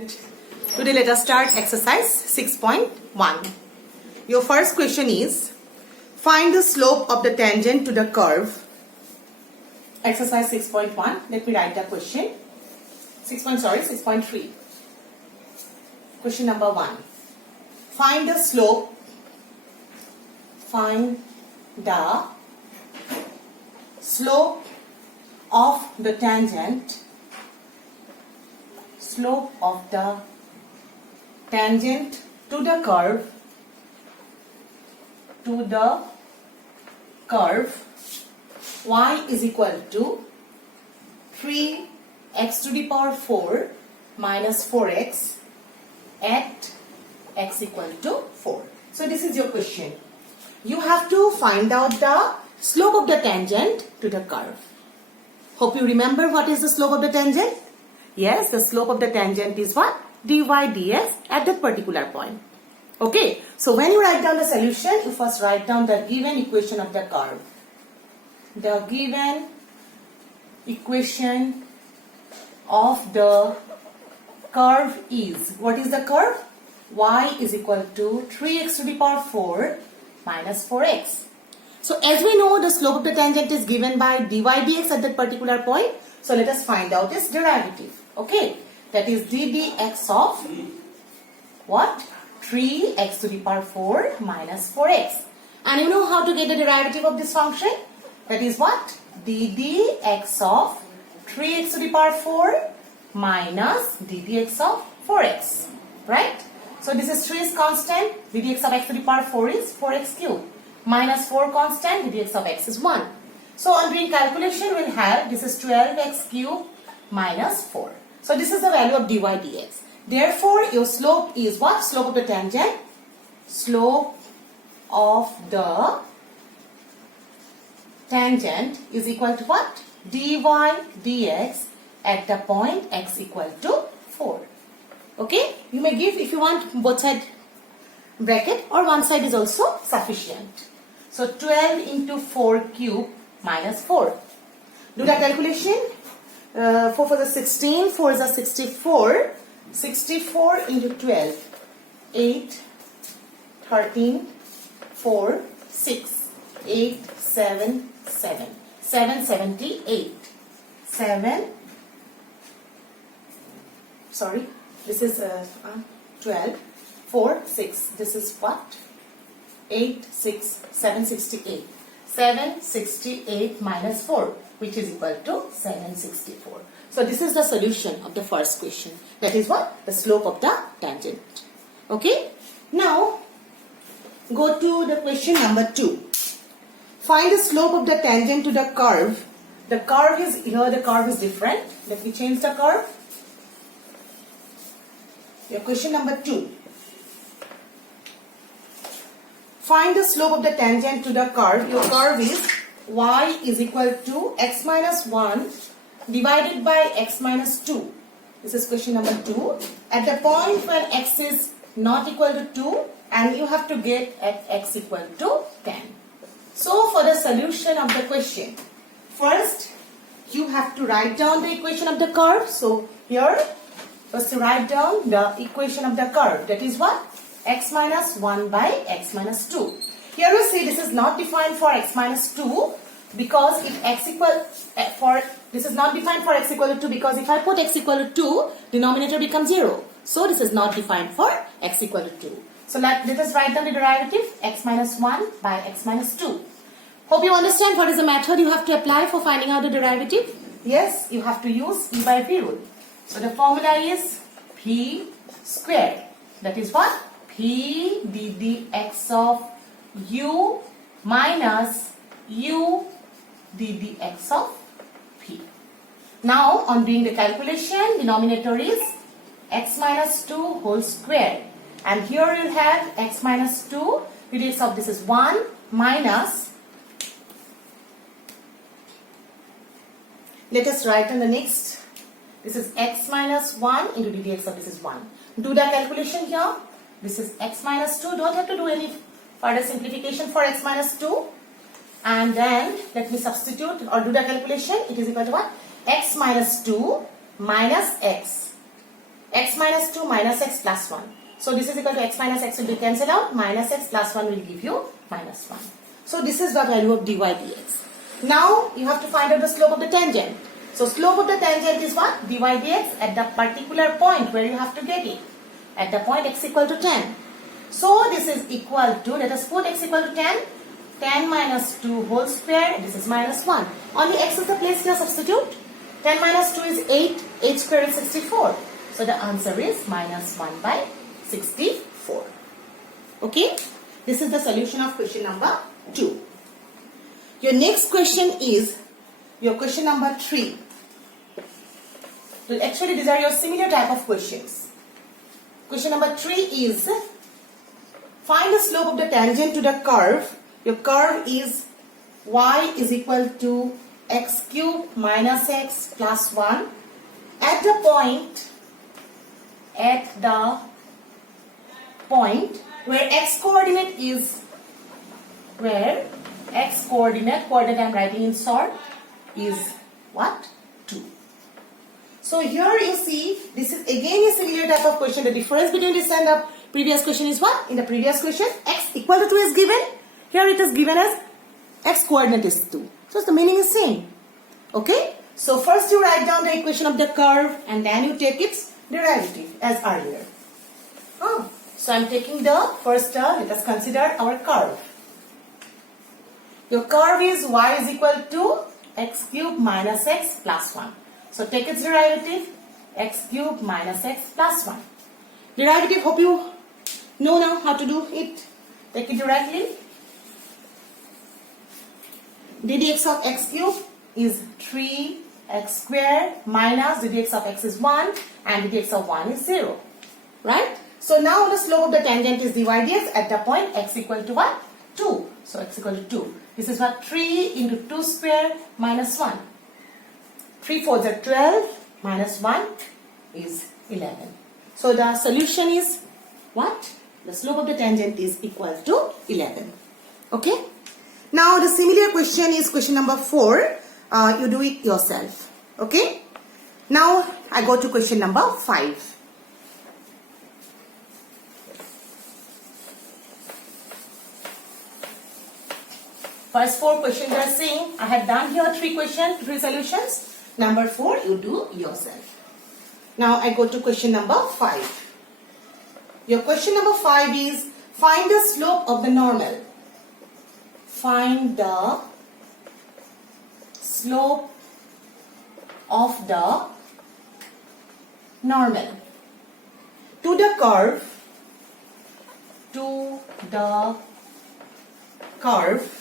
Today let us start exercise 6.1. Your first question is, find the slope of the tangent to the curve. Exercise 6.1. Let me write the question. 6.3. Question number 1. Find the slope. Find the slope of the tangent. Slope of the tangent to the curve. Y is equal to 3x to the power 4 minus 4x at x equal to 4. So this is your question. You have to find out the slope of the tangent to the curve. Hope you remember what is the slope of the tangent. Yes, the slope of the tangent is what? dy dx at that particular point. Okay, so when you write down the solution, you first write down the given equation of the curve. The given equation of the curve is, what is the curve? Y is equal to 3x to the power 4 minus 4x. So as we know, the slope of the tangent is given by dy dx at that particular point. So let us find out its derivative. Okay, that is d dx of what? 3x to the power 4 minus 4x. And you know how to get the derivative of this function? That is what? d dx of 3x to the power 4 minus d dx of 4x. Right? So this is 3 is constant. d dx of x to the power 4 is 4x cubed. Minus 4 constant, d dx of x is 1. So on doing calculation, we'll have this is 12x cubed minus 4. So this is the value of dy dx. Therefore, your slope is what? Slope of the tangent. Slope of the tangent is equal to what? dy dx at the point x equal to 4. Okay? You may give, if you want, both side bracket or one side is also sufficient. So 12 into 4 cube minus 4. Do the calculation. 4 for the 16, 4 is a 64. 64 into 12. 8, 13, 4, 6, 8, 7, 7. 778. 7. Sorry, this is 12. 4, 6. This is what? 8, 6, 768. 768 minus 4, which is equal to 764. So this is the solution of the first question. That is what? The slope of the tangent. Okay? Now, go to the question number 2. Find the slope of the tangent to the curve. The curve is, here the curve is different. Let me change the curve. Your question number 2. Find the slope of the tangent to the curve. Your curve is y is equal to x minus 1 divided by x minus 2. This is question number 2. At the point when x is not equal to 2 and you have to get at x equal to 10. So for the solution of the question, first you have to write down the equation of the curve. So here, first you write down the equation of the curve. That is what? X minus 1 by x minus 2. Here we see this is not defined for x minus 2 because if x equal this is not defined for x equal to 2 because if I put x equal to 2, denominator becomes 0. So this is not defined for x equal to 2. So let us write down the derivative x minus 1 by x minus 2. Hope you understand what is the method you have to apply for finding out the derivative. Yes, you have to use E by V rule. So the formula is P squared. That is what? P d dx of u minus u d dx of p. Now on doing the calculation, denominator is x minus 2 whole square. And here you have x minus 2, d dx of this is 1 minus, let us write on the next, this is x minus 1 into d dx of this is 1. Do the calculation here. This is x minus 2. Don't have to do any further simplification for x minus 2. And then let me substitute or do the calculation. It is equal to what? X minus 2 minus x x minus 2 minus x plus 1. So this is equal to x minus x will be cancelled out. Minus x plus 1 will give you minus 1. So this is the value of dy dx. Now you have to find out the slope of the tangent. So slope of the tangent is what? Dy dx at the particular point where you have to get it. At the point x equal to 10. So this is equal to, let us put x equal to 10. 10 minus 2 whole square. This is minus 1. Only x is the place here, substitute. 10 minus 2 is 8. 8 square is 64. So the answer is minus 1 by 64. Okay. This is the solution of question number 2. Your next question is your question number 3. Well, actually, these are your similar type of questions. Question number 3 is find the slope of the tangent to the curve. Your curve is y is equal to x cube minus x plus 1 at the point where x coordinate is, where x coordinate I am writing in short, is what? 2. So here you see, this is again a similar type of question. The difference between this and the previous question is what? In the previous question, x equal to 2 is given. Here it is given as x coordinate is 2. So the meaning is same. Okay? So first you write down the equation of the curve and then you take its derivative as earlier. So I am taking the first, let us consider our curve. Your curve is y is equal to x cube minus x plus 1. So take its derivative, x cube minus x plus 1. Derivative, hope you know now how to do it. Take it directly. ddx of x cube is 3x square minus ddx of x is 1 and ddx of 1 is 0. Right? So now the slope of the tangent is dy dx at the point x equal to what? 2. So x equal to 2. This is what? 3 into 2 square minus 1. 3 4s are 12 minus 1 is 11. So the solution is what? The slope of the tangent is equal to 11. Okay? Now the similar question is question number 4. You do it yourself. Okay? Now I go to question number 5. First 4 questions are same. I have done here 3 solutions. Number 4 you do yourself. Now I go to question number 5. Your question number 5 is find the slope of the normal. Find the slope of the normal to the curve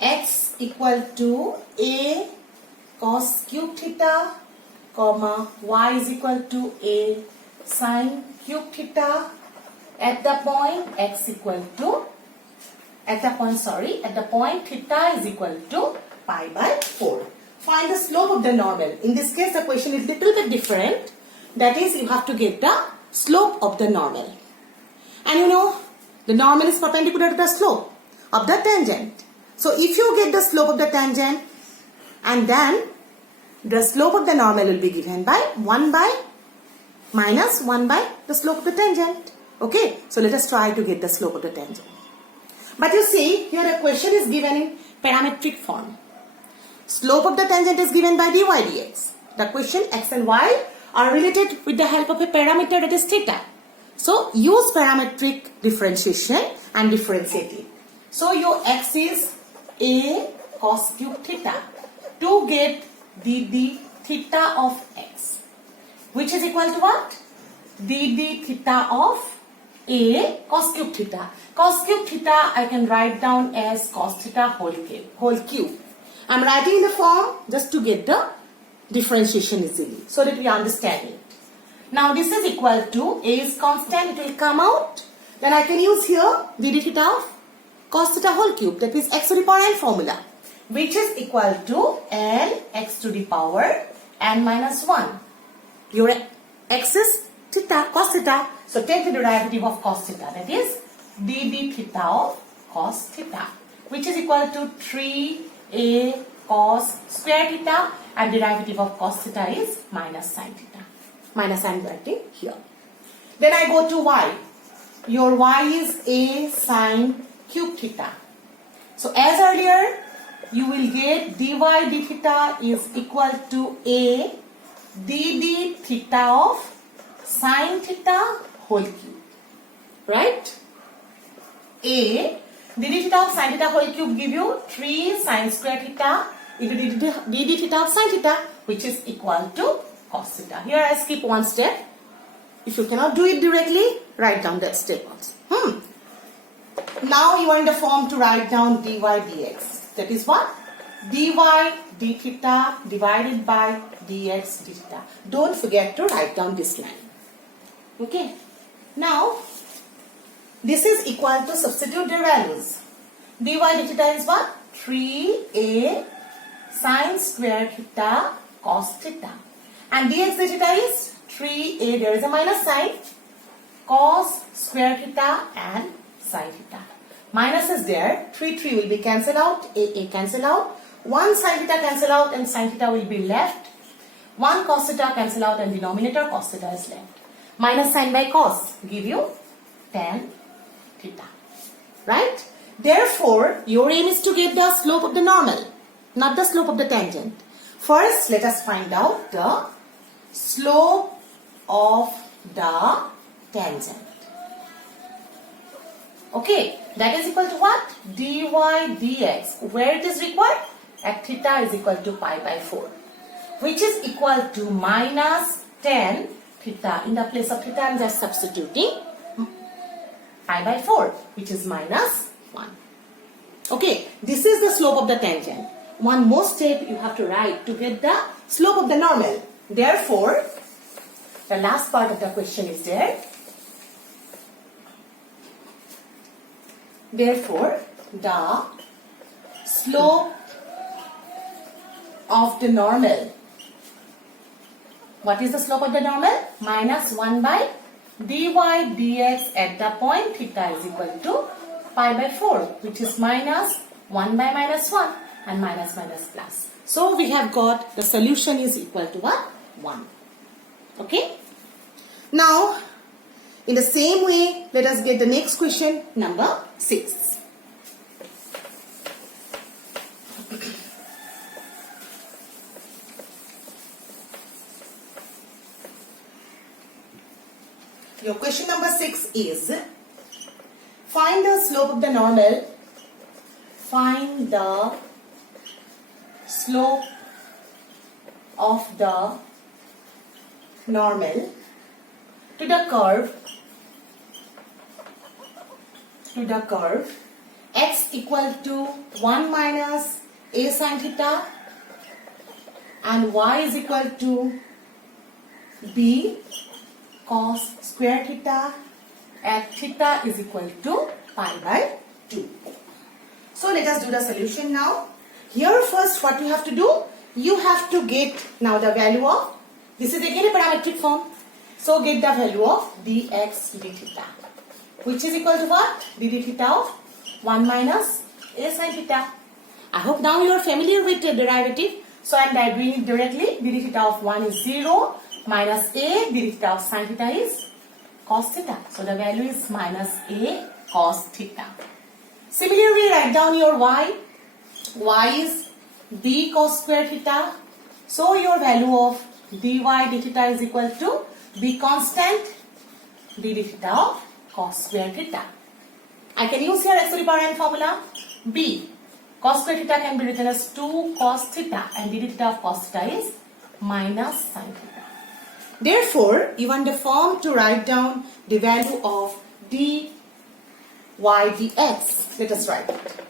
x equal to a cos cube theta, comma y is equal to a sin cube theta at the point x equal to, at the point theta is equal to pi by 4. Find the slope of the normal. In this case, the question is little bit different. That is, you have to get the slope of the normal. And you know, the normal is perpendicular to the slope of the tangent. So if you get the slope of the tangent, and then the slope of the normal will be given by 1 by minus 1 by the slope of the tangent. Okay, so let us try to get the slope of the tangent. But you see, here the question is given in parametric form. Slope of the tangent is given by dy dx. The question x and y are related with the help of a parameter that is theta. So use parametric differentiation and differentiate it. So your x is a cos cube theta to get dd theta of x, which is equal to what? dd theta of a cos cube theta. Cos cube theta I can write down as cos theta whole cube. I am writing in the form just to get the differentiation easily so that we understand it. Now this is equal to, a is constant, it will come out. Then I can use here dd theta of cos theta whole cube, that is x to the power n formula, which is equal to n x to the power n minus 1. Your x is theta, cos theta. So take the derivative of cos theta, that is dd theta of cos theta, which is equal to 3a cos square theta, and derivative of cos theta is minus sin theta. minus I am writing here. Then I go to y. Your y is a sine cube theta. So as earlier, you will get dy d theta is equal to a dd theta of sine theta whole cube. Right? A dd theta of sine theta whole cube give you 3 sine square theta into dd theta of sine theta, which is equal to cos theta. Here I skip one step. If you cannot do it directly, write down that step also. Now you are in the form to write down dy dx. That is what? Dy d theta divided by dx d theta. Don't forget to write down this line. Okay. Now, this is equal to substitute their values. Dy d theta is what? 3a sine square theta cos theta. And dx d theta is 3a, there is a minus sign, cos square theta and sine theta. Minus is there, 3 will be cancelled out, a cancel out, 1 sine theta cancel out and sine theta will be left, 1 cos theta cancel out and denominator cos theta is left. Minus sine by cos give you tan theta. Right? Therefore, your aim is to get the slope of the normal, not the slope of the tangent. First, let us find out the slope of the tangent. Okay, that is equal to what? Dy dx. Where it is required? At theta is equal to pi by 4. Which is equal to minus tan theta. In the place of theta, I am just substituting pi by 4, which is minus 1. Okay, this is the slope of the tangent. One more step you have to write to get the slope of the normal. Therefore, the last part of the question is there. Therefore, the slope of the normal. What is the slope of the normal? Minus 1 by dy dx at the point theta is equal to pi by 4, which is minus 1 by minus 1 and minus minus plus. So we have got the solution is equal to what? 1. Okay? Now, in the same way, let us get the next question, number 6. Your question number 6 is, find the slope of the normal. Find the slope of the normal to the curve x equal to 1 minus a sin theta and y is equal to b cos square theta at theta is equal to pi by 2. So let us do the solution now. Here first what you have to do, you have to get now the value of, this is again a parametric form. So get the value of dx d theta, which is equal to what? dd theta of 1 minus a sin theta. I hope now you are familiar with the derivative. So I am doing it directly. dd theta of 1 is 0 minus a dd theta of sin theta is cos theta. So the value is minus a cos theta. Similarly, write down your y. Y is b cos square theta. So your value of dy d theta is equal to b constant dd theta of cos square theta. I can use here x to the power n formula. B cos square theta can be written as 2 cos theta and dd theta of cos theta is minus sin theta. Therefore, you want the form to write down the value of dy dx. Let us write it.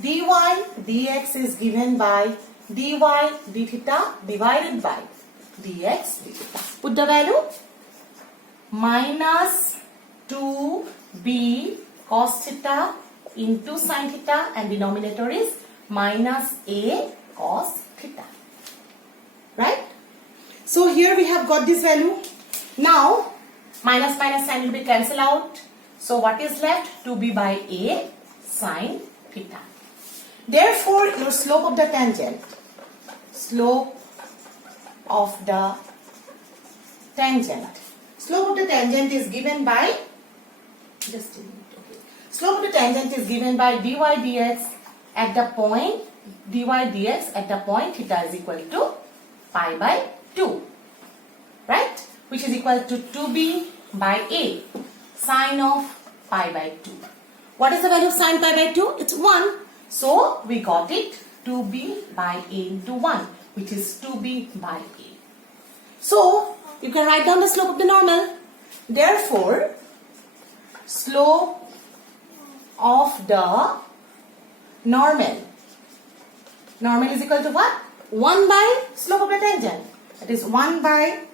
dy dx is given by dy d theta divided by dx d theta. Put the value minus 2b cos theta into sin theta and denominator is minus a cos theta. Right? So here we have got this value. Now minus minus sign will be cancelled out. So what is left? 2b by a sin theta. Therefore, your slope of the tangent, slope of the tangent. Slope of the tangent is given by, just a minute, okay. Slope of the tangent is given by dy dx at the point, dy dx at the point theta is equal to pi by 2, right? Which is equal to 2b by a, sine of pi by 2. What is the value of sine pi by 2? It's 1. So we got it 2b by a into 1, which is 2b by a. So you can write down the slope of the normal. Therefore, slope of the normal is equal to what? 1 by slope of the tangent. That is 1 by,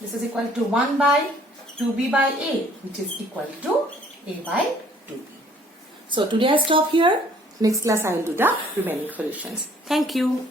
this is equal to 1 by 2b by a, which is equal to a by 2b. So today I stop here. Next class I will do the remaining solutions. Thank you.